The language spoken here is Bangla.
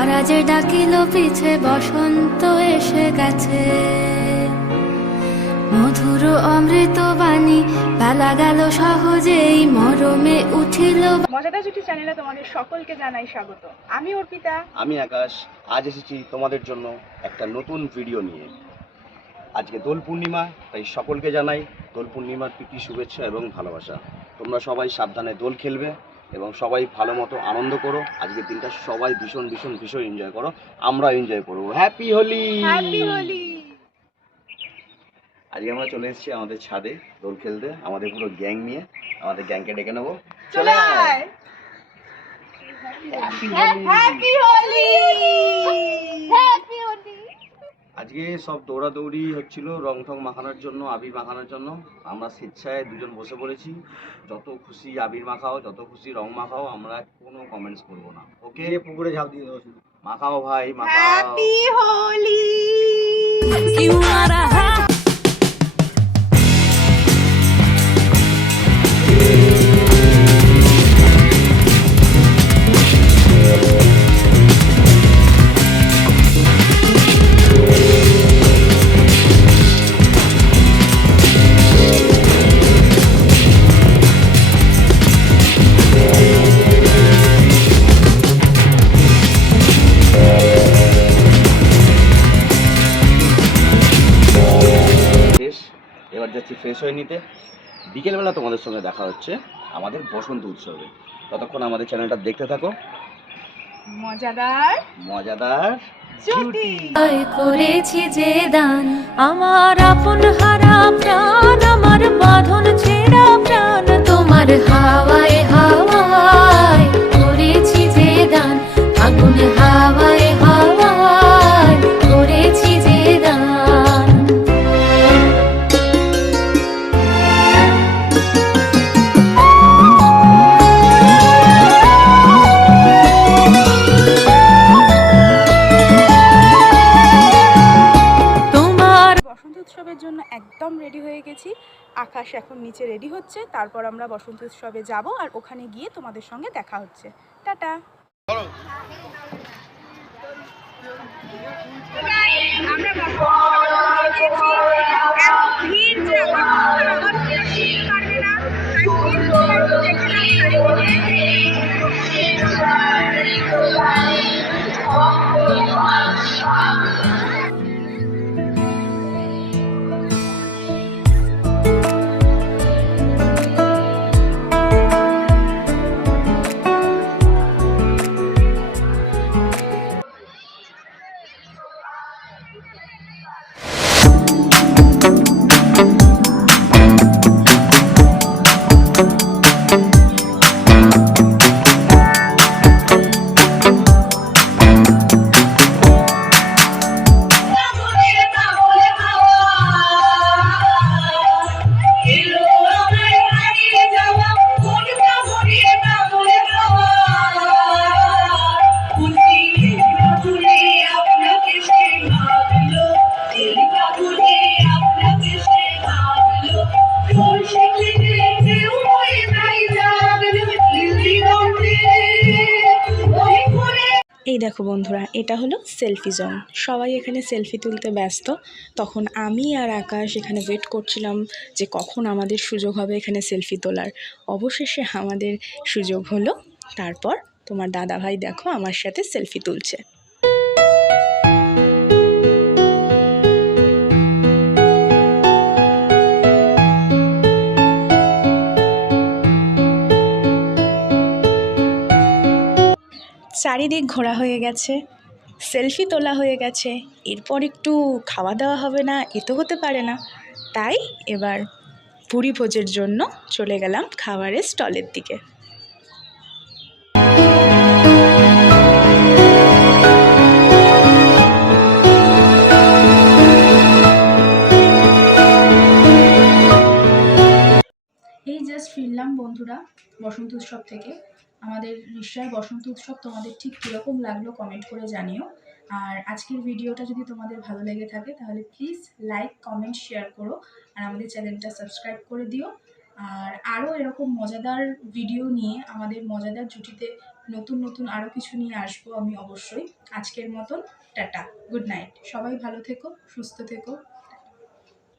খরা যে ডাকিল পিছে বসন্ত এসে গেছে, মধুর অমৃত বাণী বেলা গেল সহজেই মরমে উঠিল। মজাদার জুটি চ্যানেলে তোমাদের সকলকে জানাই স্বাগত। আমি অর্পিতা, আমি আকাশ। আজ এসেছি তোমাদের জন্য একটা নতুন ভিডিও নিয়ে। আজকে দোল পূর্ণিমা, তাই সকলকে জানাই দোল পূর্ণিমার প্রীতি শুভেচ্ছা এবং ভালোবাসা। তোমরা সবাই সাবধানে দোল খেলবে এবং সবাই ভালো মতো আনন্দ করো। আজকের দিনটা সবাই ভীষণ ভীষণ ভীষণ এনজয় করো, আমরা এনজয় করবো। হ্যাপি হোলি! হ্যাপি হোলি। আজকে আমরা চলে এসেছি আমাদের ছাদে দোল খেলতে, আমাদের পুরো গ্যাং নিয়ে। আমাদের গ্যাংকে ডেকে নেবো, চলে আয়। Happy Holi! Happy Holi. Happy Holi. আজকে সব দৌড়াদৌড়ি হচ্ছিল রং ঠং মাখানোর জন্য, আবির মাখানোর জন্য। আমরা স্বেচ্ছায় দুজন বসে পড়েছি। যত খুশি আবির মাখাও, যত খুশি রং মাখাও, আমরা কোনো কমেন্টস করবো না। ওকে, পুকুরে ঝাঁপ দিয়ে দেবো শুধু। মাখাও ভাই, মাখাও। হ্যাপি হোলি। এবার যাচ্ছি ফ্রেশ হয়ে নিতে। বিকেলবেলা তোমাদের সঙ্গে দেখা হচ্ছে আমাদের বসন্ত উৎসবে। ততক্ষণ আমাদের চ্যানেলটা দেখতে থাকো। মজাদার মজাদার জুটি। করেছি যে দান আমার আপন হারা প্রাণ, আমার বাঁধন ছেঁড়া প্রাণ তোমার হাওয়ায় হাওয়ায় করেছি যে দান, আগুন হাওয়ায় হাওয়ায় করেছি যে দান। বসন্ত উৎসবের জন্য একদম রেডি হয়ে গেছি। আকাশ এখন নিচে রেডি হচ্ছে, তারপর আমরা বসন্ত উৎসবে যাব আর ওখানে গিয়ে তোমাদের সঙ্গে দেখা হচ্ছে। টাটা। এই দেখো বন্ধুরা, এটা হলো সেলফি জোন। সবাই এখানে সেলফি তুলতে ব্যস্ত। তখন আমি আর আকাশ এখানে ওয়েট করছিলাম যে কখন আমাদের সুযোগ হবে এখানে সেলফি তোলার। অবশেষে আমাদের সুযোগ হলো। তারপর তোমার দাদাভাই দেখো আমার সাথে সেলফি তুলছে। চারিদিক ঘোরা হয়ে গেছে, সেলফি তোলা হয়ে গেছে, এরপর একটু খাওয়া দাওয়া হবে না? এ তো হতে পারে না। তাই এবার ভুরি ভোজের জন্য চলে গেলাম খাবারের স্টলের দিকে। এই জাস্ট ফিরলাম বন্ধুরা বসন্ত উৎসব থেকে। আমাদের রিষড়ায় বসন্ত উৎসব তোমাদের ঠিক কীরকম লাগলো কমেন্ট করে জানিও। আর আজকের ভিডিওটা যদি তোমাদের ভালো লেগে থাকে তাহলে প্লিজ লাইক, কমেন্ট, শেয়ার করো আর আমাদের চ্যানেলটা সাবস্ক্রাইব করে দিও। আর আরও এরকম মজাদার ভিডিও নিয়ে আমাদের মজাদার জুটিতে নতুন নতুন আরও কিছু নিয়ে আসবো আমি অবশ্যই। আজকের মতন টাটা, গুড নাইট, সবাই ভালো থেকো, সুস্থ থেকো।